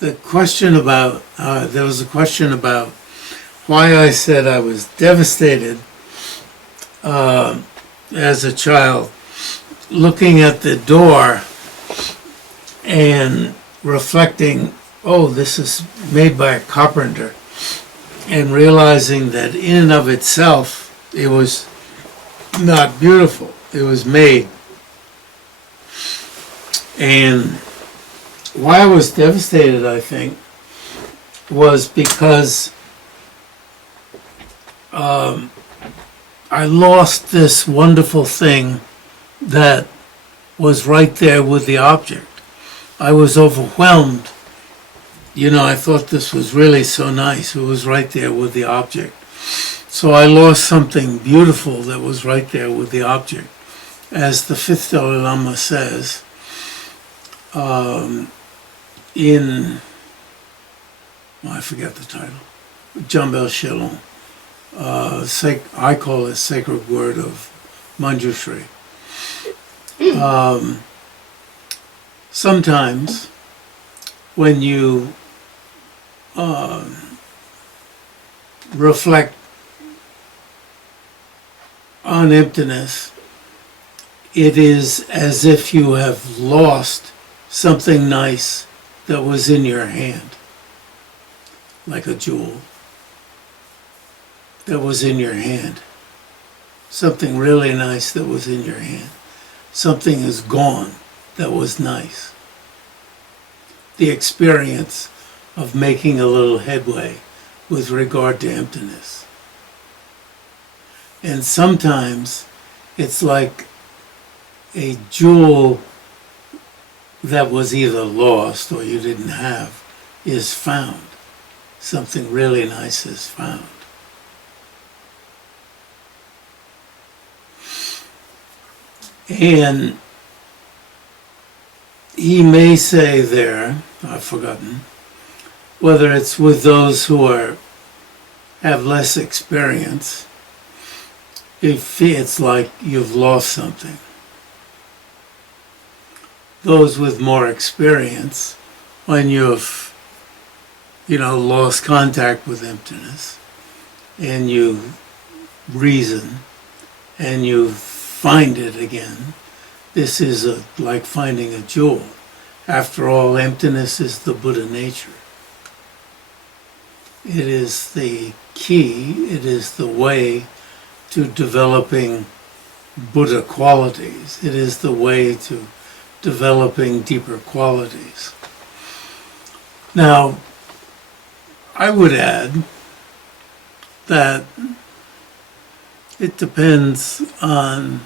the question about, there was a question about why I said I was devastated as a child, looking at the door and reflecting, oh, this is made by a carpenter, and realizing that in and of itself, it was not beautiful. It was made. And why I was devastated, I think, was because I lost this wonderful thing that was right there with the object. I was overwhelmed. You know, I thought this was really so nice. It was right there with the object. So I lost something beautiful that was right there with the object. As the fifth Dalai Lama says, I forget the title, Jambel Shalom. I call it Sacred Word of Manjushri. Sometimes when you reflect on emptiness, it is as if you have lost something nice that was in your hand, like a jewel that was in your hand. Something really nice that was in your hand. Something is gone that was nice. The experience of making a little headway with regard to emptiness. And sometimes it's like a jewel that was either lost or you didn't have is found. Something really nice is found. And he may say there, I've forgotten, whether it's with those who have less experience, if it's like you've lost something. Those with more experience, when you've, lost contact with emptiness, and you reason, and you find it again, this is like finding a jewel. After all, emptiness is the Buddha nature. It is the key, it is the way to developing Buddha qualities. It is the way to developing deeper qualities. Now, I would add that it depends on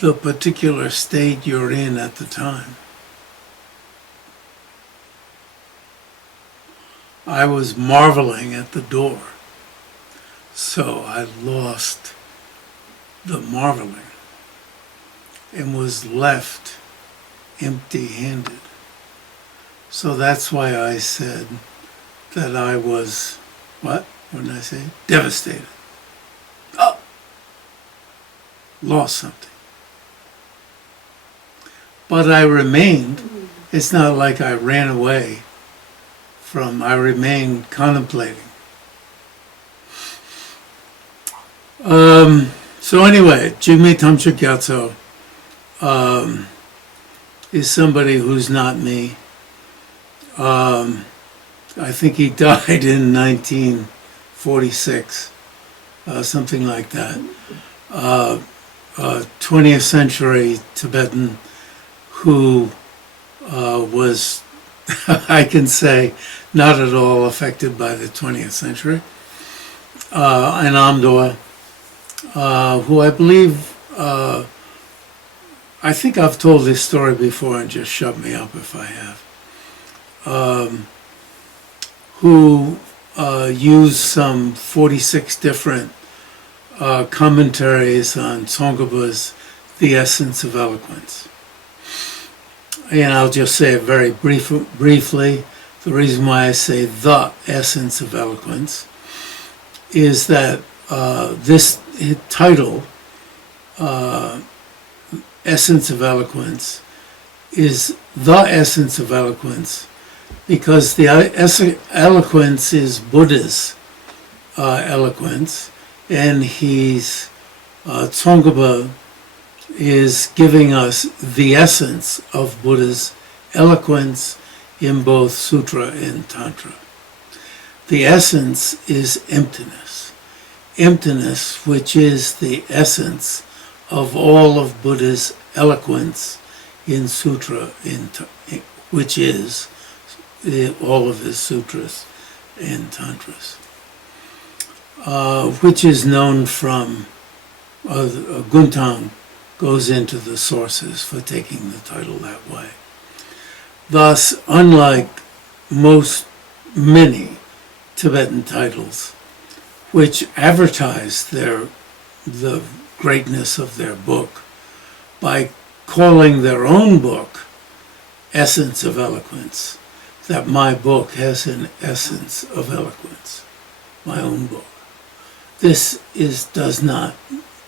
the particular state you're in at the time. I was marveling at the door, so I lost the marveling and was left empty-handed. So that's why I said that I was, what did I say? Devastated. Oh! Lost something. But I remained. It's not like I ran away from, I remained contemplating. So anyway, Jigme Tamsha Gyatso is somebody who's not me. I think he died in 1946, something like that. 20th century Tibetan who was, I can say, not at all affected by the 20th century. An Amdoa, who I believe, I think I've told this story before and just shut me up if I have, who used some 46 different commentaries on Tsong-kha-pa's The Essence of Eloquence. And I'll just say it very briefly. The reason why I say the essence of eloquence is that this title, Essence of Eloquence, is the essence of eloquence because the eloquence is Buddha's eloquence, and he's Tsong-kha-pa is giving us the essence of Buddha's eloquence in both Sutra and Tantra. The essence is emptiness. Emptiness, which is the essence of all of Buddha's eloquence in Sutra, which is all of his sutras and tantras, which is known from Guntang goes into the sources for taking the title that way. Thus, unlike many Tibetan titles, which advertise the greatness of their book by calling their own book Essence of Eloquence, that my book has an essence of eloquence, my own book. This does not,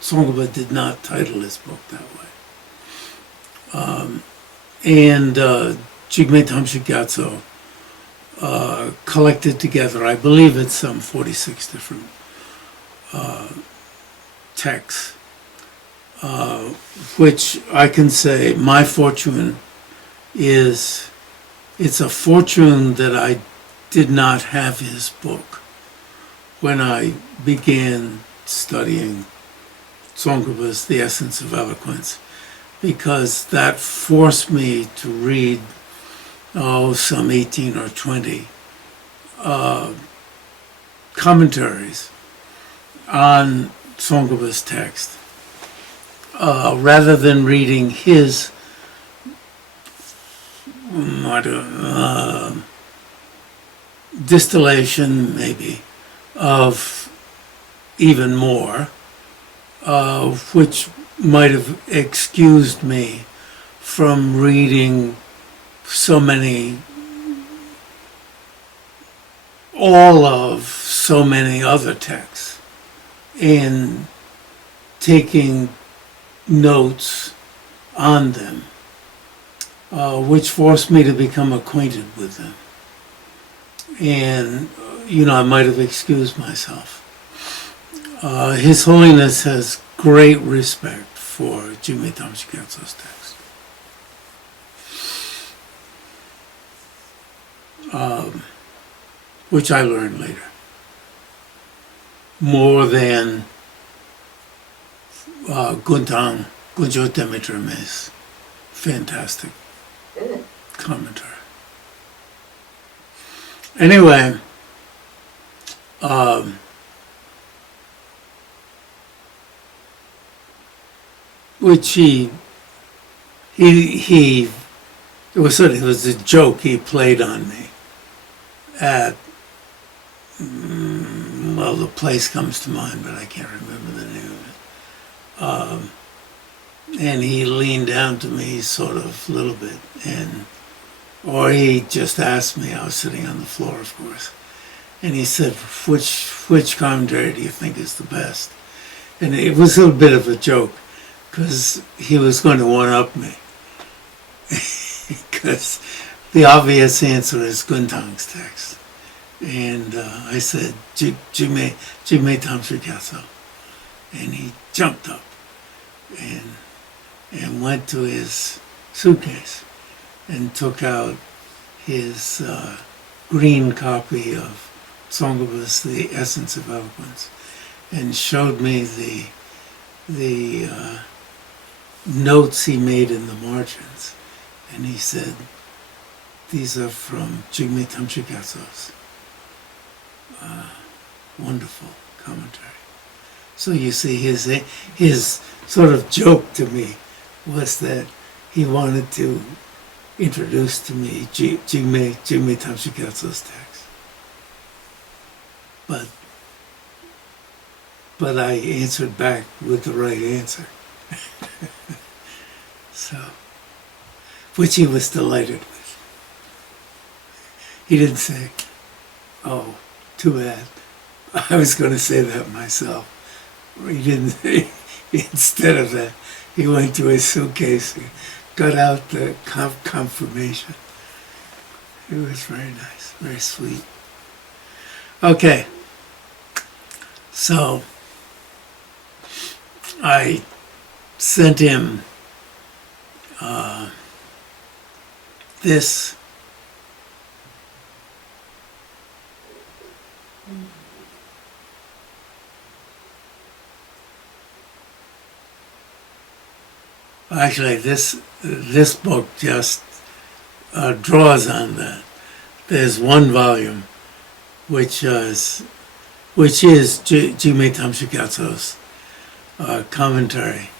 Tsong-kha-pa did not title his book that way. And Jigme Tamsha Gyatso collected together, I believe it's some 46 different texts, which I can say my fortune is, it's a fortune that I did not have his book when I began studying Tsong-kha-pa's The Essence of Eloquence, because that forced me to read, some 18 or 20 commentaries on Tsong-kha-pa's text, rather than reading his distillation, maybe, of even more, which might have excused me from reading all of so many other texts and taking notes on them, which forced me to become acquainted with them. And, I might have excused myself. His Holiness has great respect for Jigme Tamsha Gyatso's text. Which I learned later. More than Guntang, Gunjo Demetrime's fantastic commentary. Anyway, which it was a joke he played on me at, the place comes to mind, but I can't remember the name of it. And he leaned down to me sort of a little bit, or he just asked me, I was sitting on the floor, of course, and he said, which commentary do you think is the best? And it was a bit of a joke, because he was going to one-up me. Because the obvious answer is Guntang's text. And I said, Jigme Tamsha Gyatso. And he jumped up and went to his suitcase and took out his green copy of Tsong-kha-pa's The Essence of Eloquence and showed me the notes he made in the margins. And he said, these are from Jigme Tamsha Gyatso's wonderful commentary. So you see, his sort of joke to me was that he wanted to introduce to me Jigme Tamsha Gyatso's text. But I answered back with the right answer. So, which he was delighted with. He didn't say, oh, too bad. I was going to say that myself. He didn't. Instead of that, he went to his suitcase and got out the confirmation. It was very nice, very sweet. Okay, so I sent him this. Actually, this book just draws on that. There's one volume, which is Jigme Tamsha Gyatso's commentary,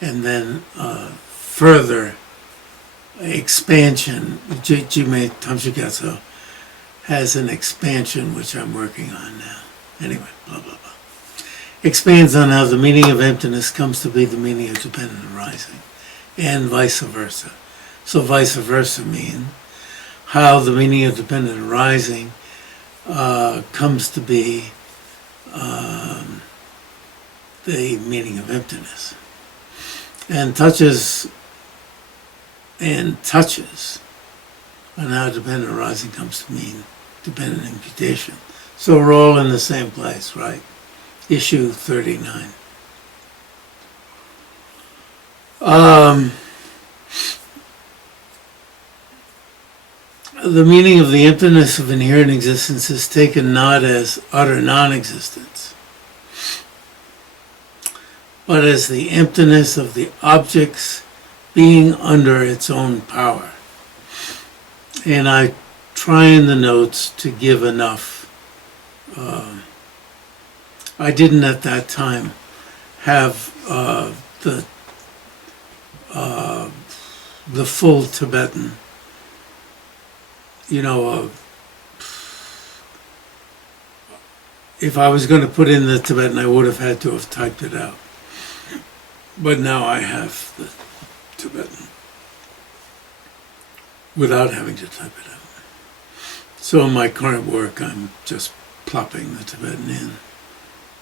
and then further expansion. Jigme Tamsha Gyatso has an expansion which I'm working on now. Anyway, blah blah blah. Expands on how the meaning of emptiness comes to be the meaning of dependent arising, and vice versa. So vice versa means how the meaning of dependent arising comes to be the meaning of emptiness, and touches on how dependent arising comes to mean dependent imputation. So we're all in the same place, right? Issue 39. The meaning of the emptiness of inherent existence is taken not as utter non-existence, but as the emptiness of the object's being under its own power. And I try in the notes to give enough. I didn't at that time have the full Tibetan, if I was going to put in the Tibetan, I would have had to have typed it out. But now I have the Tibetan without having to type it out. So in my current work, I'm just plopping the Tibetan in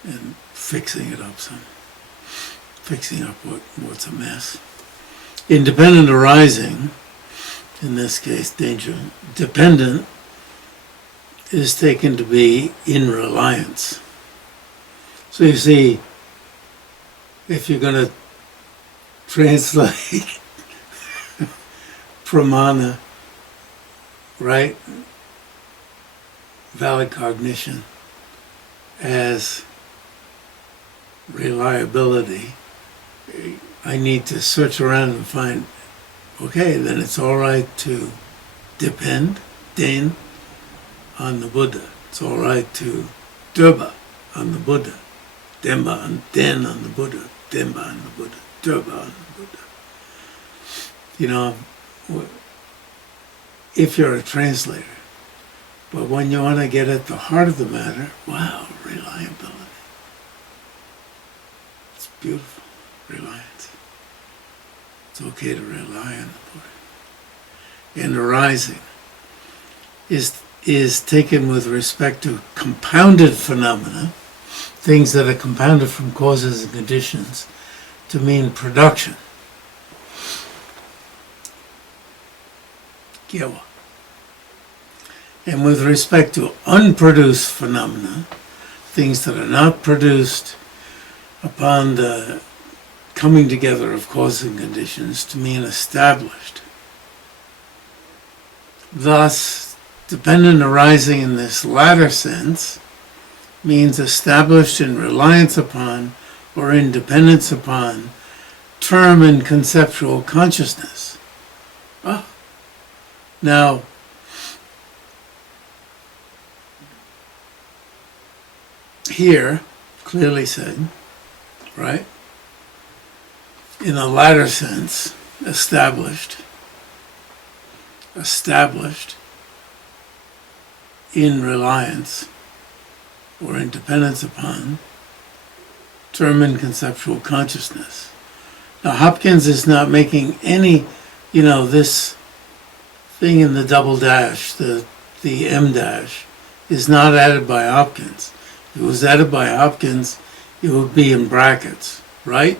and fixing it up some. Fixing up what's a mess. Independent arising, in this case, danger, dependent, is taken to be in reliance. So you see, if you're going to translate pramana, right, valid cognition, as reliability, I need to search around and find, okay, then it's all right to depend, den, on the Buddha. It's all right to durba on the Buddha, demba and den on the Buddha, demba on the Buddha, durba on the Buddha. If you're a translator, but when you want to get at the heart of the matter, wow, reliability. It's beautiful, reliance. It's okay to rely on the Buddha. And arising is taken with respect to compounded phenomena, things that are compounded from causes and conditions, to mean production. Gyewa. And with respect to unproduced phenomena, things that are not produced upon the coming together of causes and conditions, to mean established. Thus, dependent arising in this latter sense means established in reliance upon or in dependence upon term and conceptual consciousness. Now, here, clearly said, right? In the latter sense, established in reliance or in dependence upon term and conceptual consciousness. Now, Hopkins is not making any, this thing in the double dash, the M dash, is not added by Hopkins. If it was added by Hopkins, it would be in brackets, right?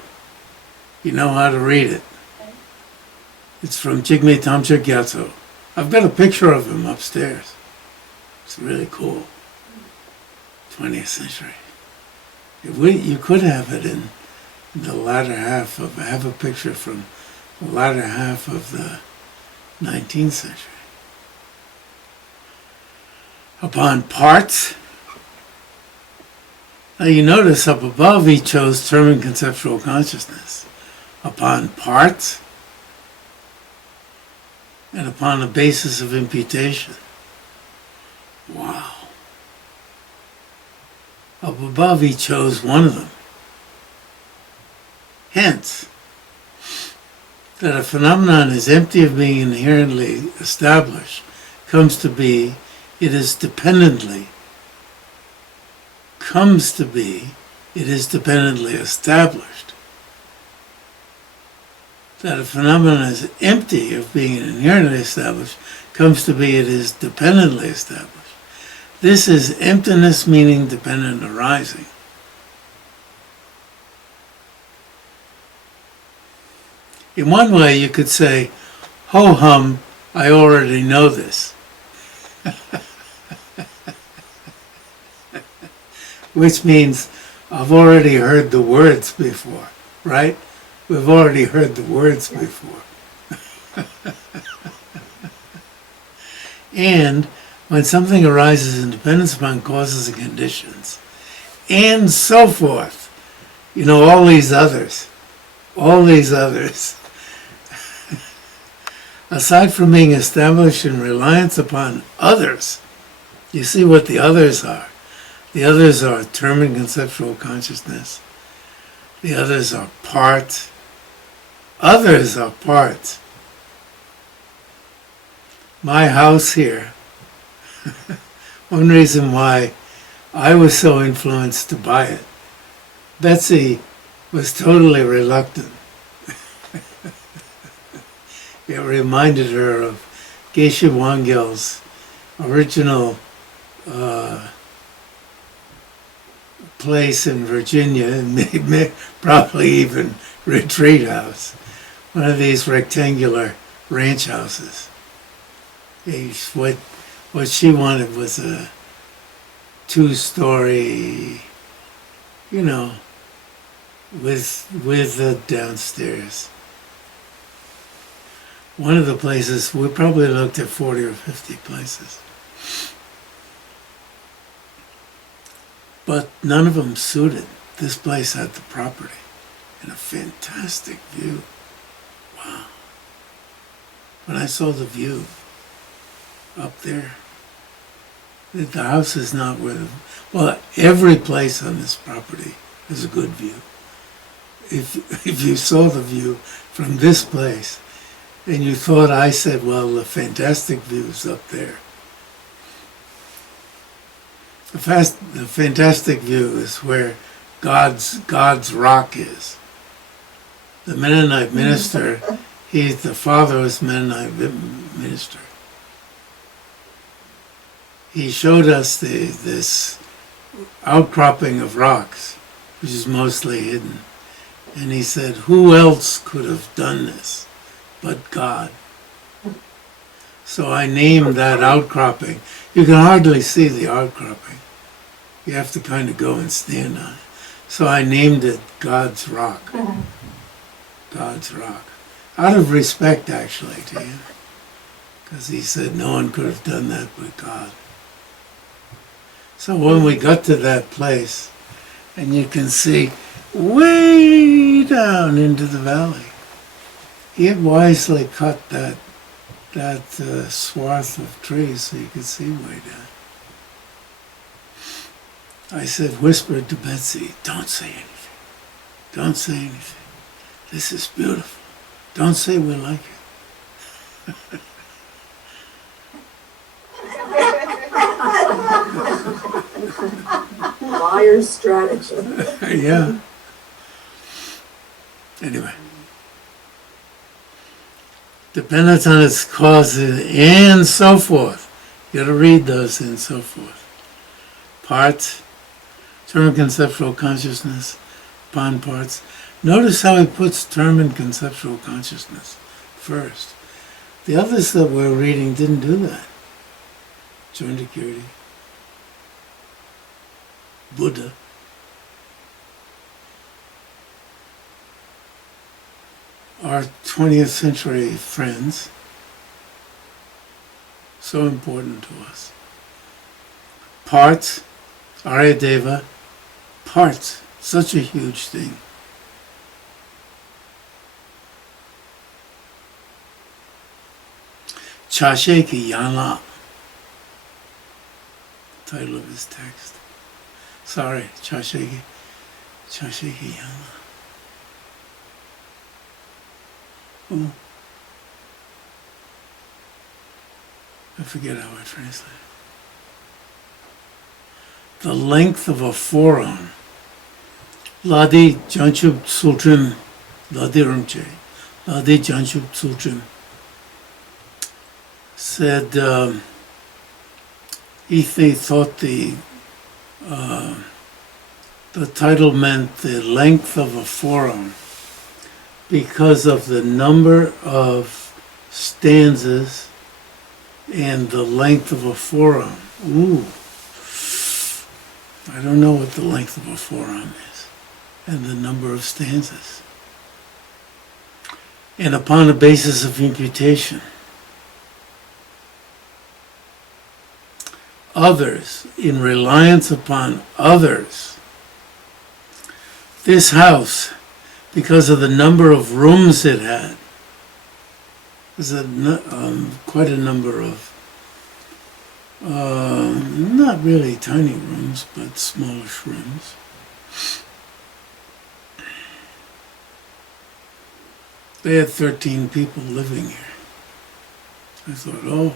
You know how to read it. It's from Jigme Tamsha Gyatso, I've got a picture of him upstairs. It's really cool. 20th century. You could have it in the latter half of, I have a picture from the latter half of the 19th century. Upon parts, now you notice up above he chose term and conceptual consciousness. Upon parts, and upon the basis of imputation. Wow. Up above he chose one of them. Hence, that a phenomenon is empty of being inherently established, comes to be, it is dependently, comes to be, it is dependently established. That a phenomenon is empty of being inherently established, comes to be, it is dependently established. This is emptiness meaning dependent arising. In one way you could say, ho-hum, I already know this. Which means I've already heard the words before, right? We've already heard the words before. And when something arises in dependence upon causes and conditions, and so forth, you know, all these others, aside from being established in reliance upon others, you see what the others are. The others are term and conceptual consciousness. The others are parts. Others are parts. My house here, one reason why I was so influenced to buy it, Betsy was totally reluctant. It reminded her of Geshe Wangyal's original place in Virginia, and probably even retreat house, one of these rectangular ranch houses. What she wanted was a 2-story, you know, with a downstairs. One of the places, we probably looked at 40 or 50 places. But none of them suited. This place had the property and a fantastic view. Wow. When I saw the view up there, the house is not where, well, every place on this property has a good view. If you saw the view from this place, and you thought I said, well, the fantastic view's up there. The fantastic view is where God's rock is. The Mennonite minister, the father was Mennonite minister. He showed us this outcropping of rocks, which is mostly hidden. And he said, who else could have done this but God? So I named that outcropping. You can hardly see the outcropping. You have to kind of go and stand on it. So I named it God's Rock. God's Rock. Out of respect, actually, to him. Because he said no one could have done that but God. So when we got to that place, and you can see way down into the valley, he had wisely cut that swath of trees so you could see way down. I said, whispered to Betsy, don't say anything. Don't say anything. This is beautiful. Don't say we like it. Liar's strategy. Yeah. Anyway. Dependence on its causes and so forth. You gotta read those and so forth. Parts, term and conceptual consciousness, upon parts. Notice how he puts term and conceptual consciousness first. The others that we're reading didn't do that. Chandrakirti, Buddha. Our 20th century friends, so important to us. Parts, Aryadeva, parts, such a huge thing. Chasheki Yana, title of his text. Sorry, Chasheki Yana. Oh, I forget how I translate it. The length of a forearm. Ladi Janchub Sultrim, Ladi Rumche, Ladi Janchub Sultrim said he thought the title meant the length of a forearm because of the number of stanzas and the length of a forearm. Ooh, I don't know what the length of a forearm is and the number of stanzas. And upon the basis of imputation, others, in reliance upon others, this house, because of the number of rooms it had, was quite a number of, not really tiny rooms, but smallish rooms. They had 13 people living here. I thought, oh,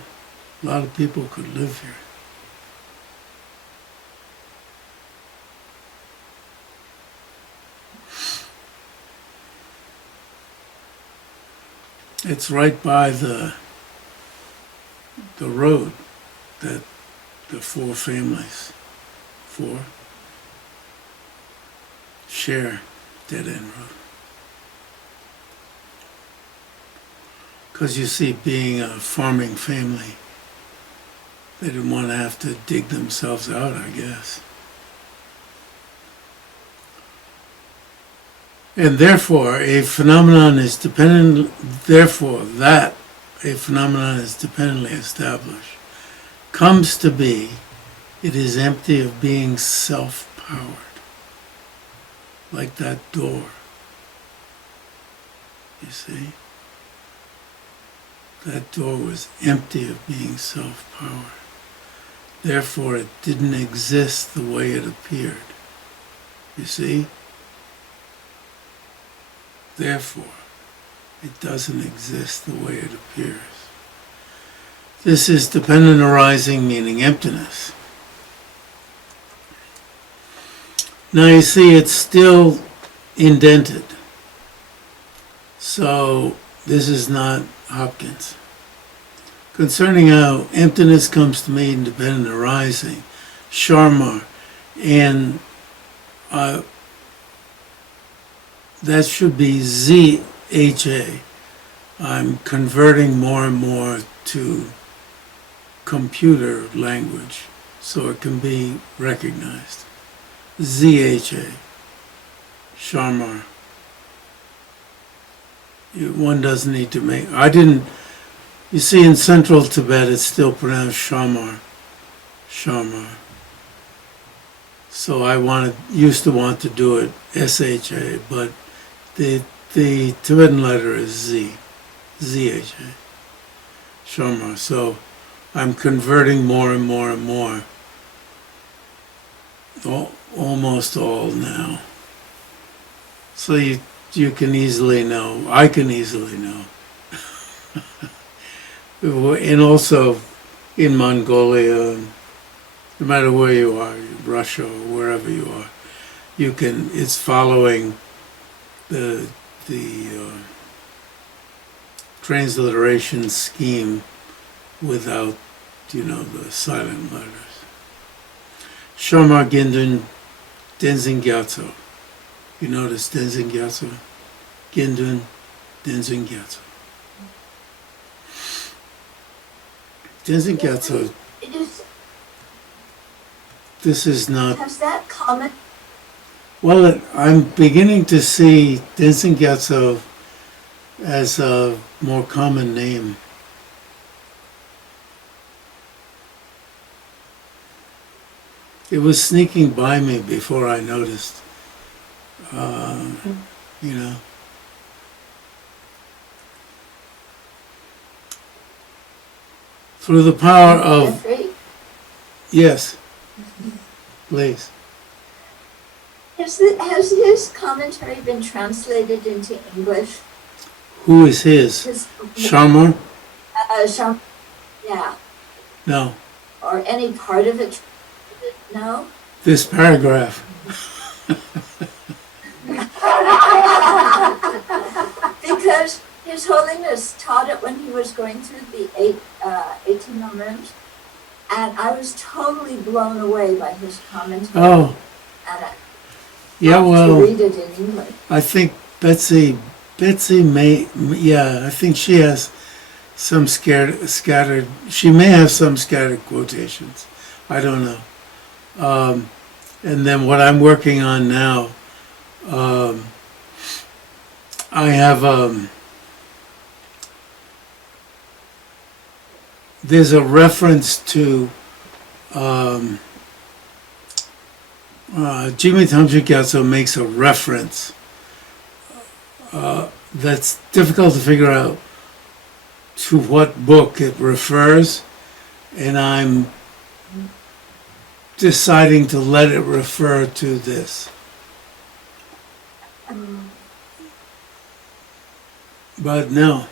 a lot of people could live here. It's right by the road that the four families, share, dead end road. Because you see, being a farming family, they didn't want to have to dig themselves out, I guess. And therefore, a phenomenon is dependently established, comes to be, it is empty of being self-powered, like that door. You see? That door was empty of being self-powered. Therefore, it didn't exist the way it appeared. You see? Therefore, it doesn't exist the way it appears. This is dependent arising, meaning emptiness. Now you see, it's still indented. So this is not Hopkins. Concerning how emptiness comes to mean dependent arising, Sharma, and that should be ZHA. I'm converting more and more to computer language so it can be recognized. ZHA. Sharma. One doesn't need to make... You see, in central Tibet it's still pronounced Shamar. Shamar. So I used to want to do it SHA, but the Tibetan letter is Z. ZHA. Shamar. So I'm converting more and more and more. Almost all now. So you can easily know, I can easily know. And also in Mongolia, no matter where you are, Russia or wherever you are, it's following the transliteration scheme without, the silent letters. Sharma Gindun Denzin Gyatso. You notice Denzin Gyatso? Gindun Denzin Gyatso. Tenzin Gyatso, It is, this is not. has that comment, Well, I'm beginning to see Tenzin Gyatso as a more common name. It was sneaking by me before I noticed. You know. Through the power of, Jeffrey? yes, please. Has his commentary been translated into English? Who is his? His, Sharma? Sham- yeah, No. or any part of it? No? This paragraph. Because His Holiness taught it when he was going through the 18 Amendments, and I was totally blown away by his commentary. Oh, And I yeah, have to well, read it in English. I think Betsy may, yeah, I think she has some scattered, she may have some scattered quotations. I don't know. And then what I'm working on now, I have, there's a reference to Jimmy Tamsha Gyatso makes a reference that's difficult to figure out to what book it refers, and I'm deciding to let it refer to this. But no.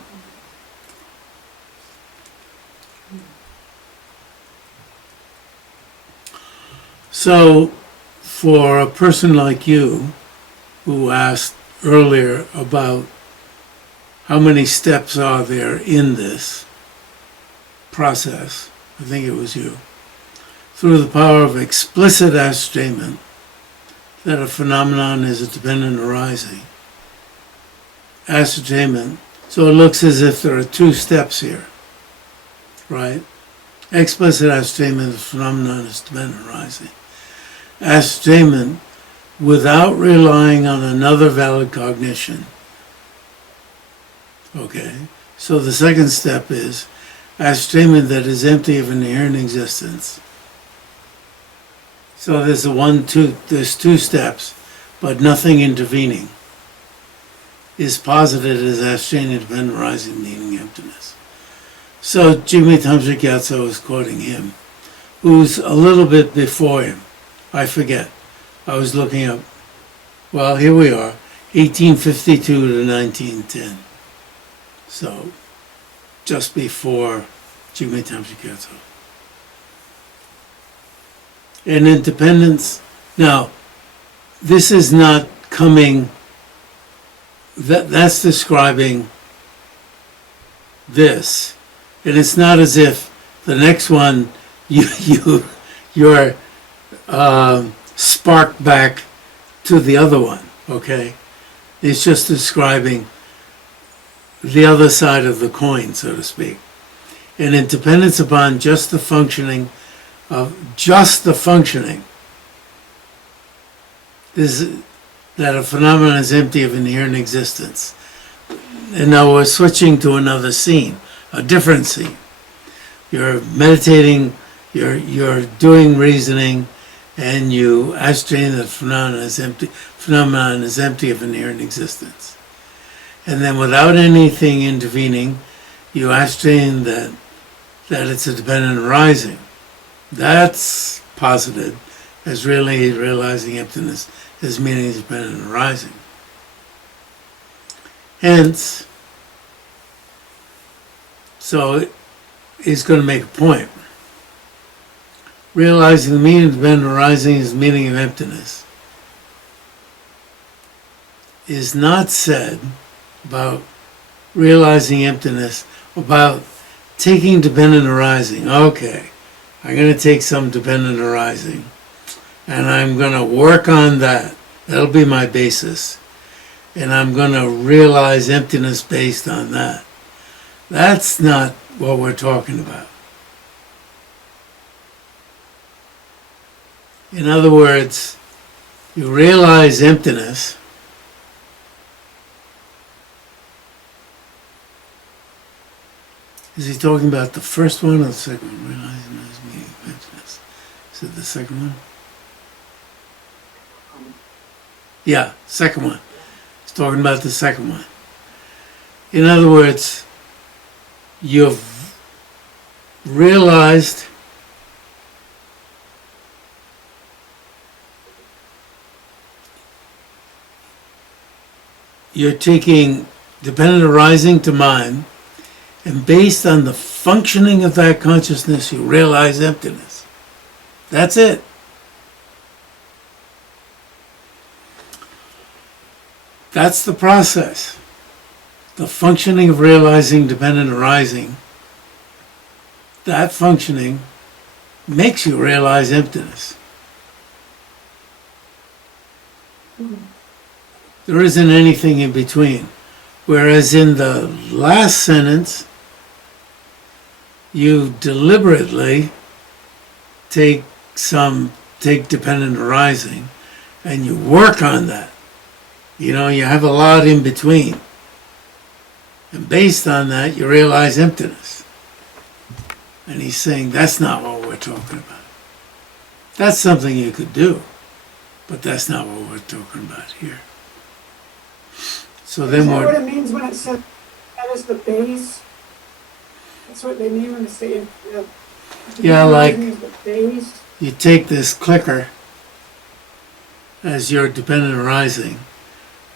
So, for a person like you, who asked earlier about how many steps are there in this process, I think it was you, through the power of explicit ascertainment that a phenomenon is a dependent arising. Ascertainment, so it looks as if there are two steps here, right? Explicit ascertainment of the phenomenon is dependent arising. Ascertainment without relying on another valid cognition. Okay, so the second step is ascertainment that is empty of inherent existence. So there's there's two steps, but nothing intervening is posited as ascertainment dependent arising, meaning emptiness. So Jimmy Tamsha Gyatso is quoting him, who's a little bit before him. I forget. I was looking up. Well, here we are, 1852 to 1910. So, just before Jimmy Tamsha Gyatso. And independence. Now, this is not coming. That's describing this, and it's not as if the next one you're sparked back to the other one. Okay, it's just describing the other side of the coin, so to speak, and in dependence upon just the functioning is that a phenomenon is empty of inherent existence. And now we're switching to another scene, a different scene. You're meditating, you're doing reasoning, and you ascertain that phenomenon is empty of inherent existence. And then without anything intervening, you ascertain that it's a dependent arising. That's posited as really realizing emptiness as meaning dependent arising. Hence, so he's going to make a point. Realizing the meaning of dependent arising is meaning of emptiness is not said about realizing emptiness, about taking dependent arising. Okay, I'm going to take some dependent arising, and I'm going to work on that. That'll be my basis. And I'm going to realize emptiness based on that. That's not what we're talking about. In other words, you realize emptiness. Is he talking about the first one or the second one? Realizing there's meaning of emptiness. Is it the second one? Yeah, second one. He's talking about the second one. In other words, you've realized you're taking dependent arising to mind, and based on the functioning of that consciousness, you realize emptiness. That's it. That's the process. The functioning of realizing dependent arising, that functioning makes you realize emptiness. There isn't anything in between. Whereas in the last sentence, you deliberately take dependent arising and you work on that. You know, you have a lot in between. And based on that, you realize emptiness. And he's saying that's not what we're talking about. That's something you could do, but that's not what we're talking about here. So then Is that what it means when it says that is the base? That's what they mean when they say yeah, like the base. you take this clicker as your dependent arising,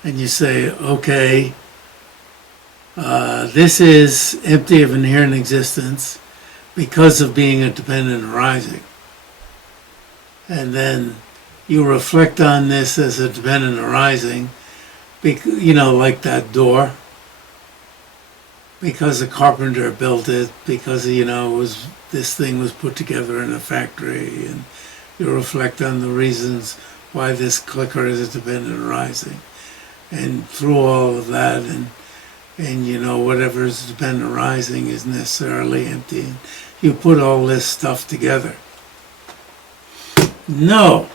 and you say, okay, this is empty of inherent existence because of being a dependent arising. And then you reflect on this as a dependent arising, you know, like that door, because a carpenter built it, because, you know, this thing was put together in a factory, and you reflect on the reasons why this clicker is a dependent arising. And through all of that, and you know, whatever is dependent arising is necessarily empty. And you put all this stuff together. No.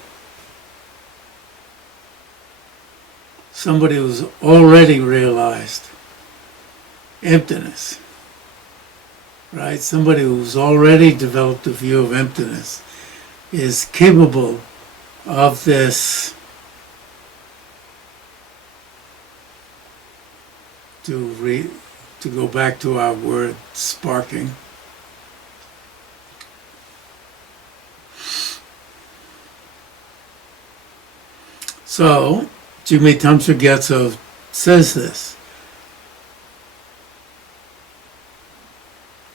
Somebody who's already realized emptiness, right? Somebody who's already developed a view of emptiness is capable of this, to go back to our word sparking. So, Jigme Tamsha Gyatso says this.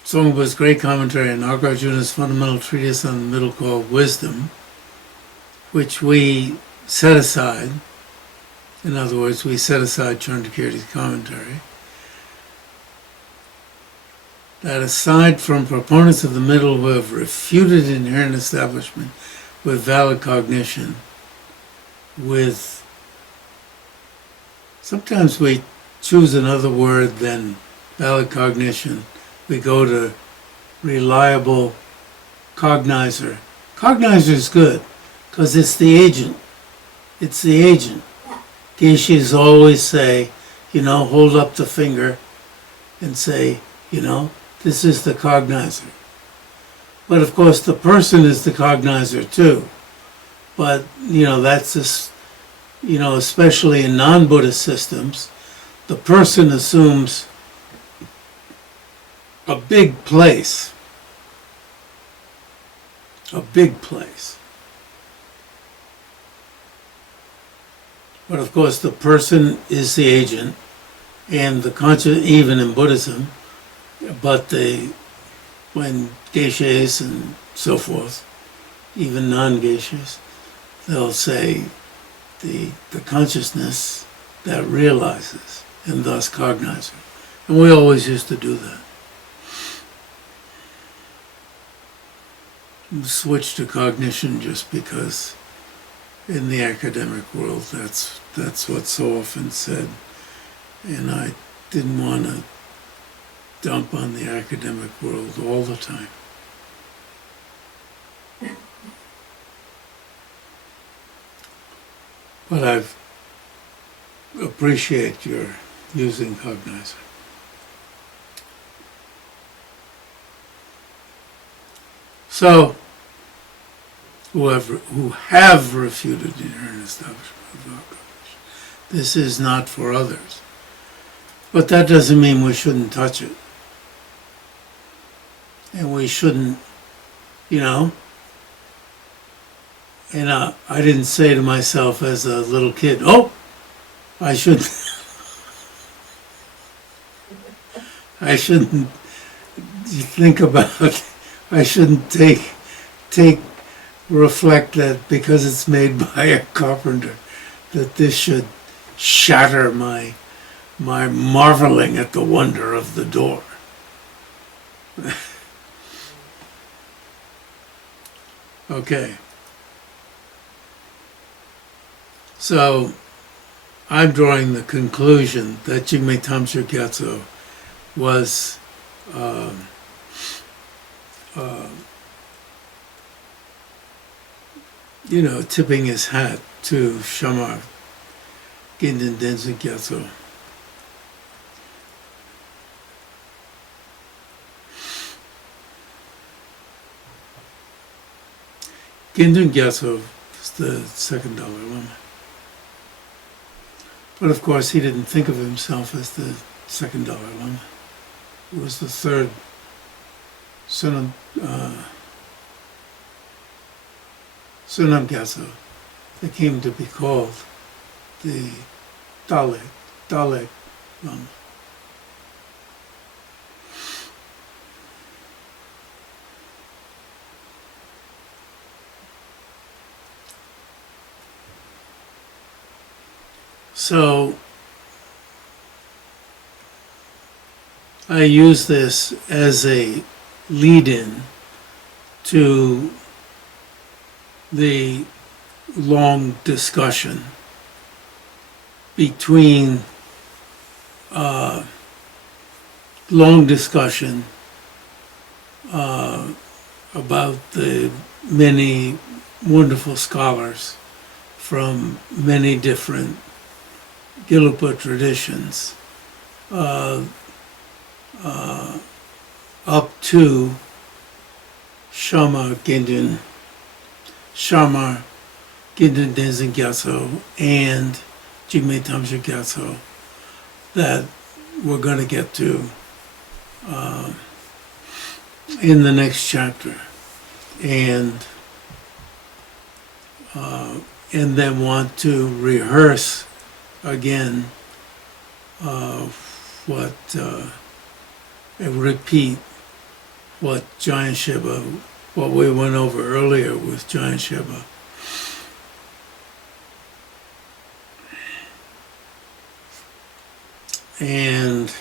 Tsong-kha-pa's great commentary on Nagarjuna's fundamental treatise on the middle called Wisdom, which we set aside. In other words, we set aside Chandrakirti's commentary. That aside from proponents of the middle who have refuted inherent establishment with valid cognition, sometimes we choose another word than valid cognition. We go to reliable cognizer. Cognizer is good because it's the agent. It's the agent. Geishis always say, you know, hold up the finger and say, you know, this is the cognizer. But of course the person is the cognizer too. But, you know, that's just, you know, especially in non-Buddhist systems, the person assumes a big place. A big place. But of course the person is the agent, and the conscious, even in Buddhism, but when geishas and so forth, even non-geishas, they'll say the consciousness that realizes, and thus cognizer. And we always used to do that. Switch to cognition just because in the academic world that's what's so often said, and I didn't want to dump on the academic world all the time. But I appreciate your using cognizer. So, who have refuted the inherent establishment of God, this is not for others. But that doesn't mean we shouldn't touch it. And we shouldn't, you know, and I didn't say to myself as a little kid, oh, I shouldn't, I shouldn't think about, I shouldn't reflect that because it's made by a carpenter, that this should shatter my marveling at the wonder of the door. Okay. So, I'm drawing the conclusion that Jigme Tamsho Gyatso was tipping his hat to Shamar Gindan Denzen Gyatso. Gindan Gyatso is the second Dalai Lama. But of course, he didn't think of himself as the second Dalai Lama. He was the third Sunam Gyatso. They came to be called the Dalai Lama. So I use this as a lead-in to the long discussion about the many wonderful scholars from many different Gelugpa traditions up to Shamar Gindan Denzen Gyatso and Jigme Tamsho Gyatso that we're going to get to in the next chapter, and then want to rehearse again and repeat what Giant Shiva, what we went over earlier with Giant Shiva. And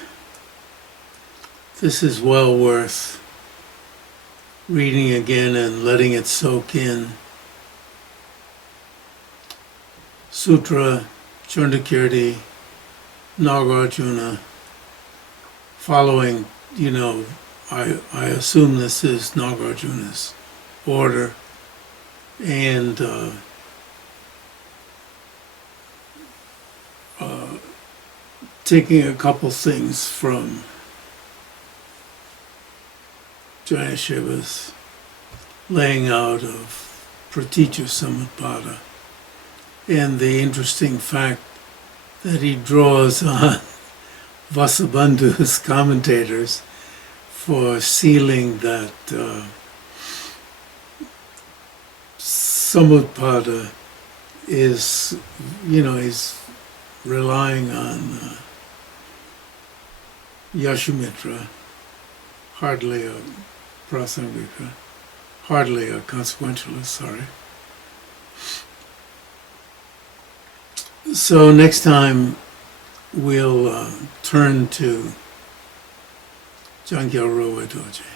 this is well worth reading again and letting it soak in. Sutra Chandakirti, Nagarjuna, following, I assume this is Nagarjuna's order, and taking a couple things from Giant Shiva's laying out of Praticca Samutpada, and the interesting fact that he draws on Vasubandhu's commentators for sealing that Samutpada is, he's relying on Yashumitra, hardly a prasangika, hardly a consequentialist, sorry. So next time we'll turn to Jangyal Rowe Doji.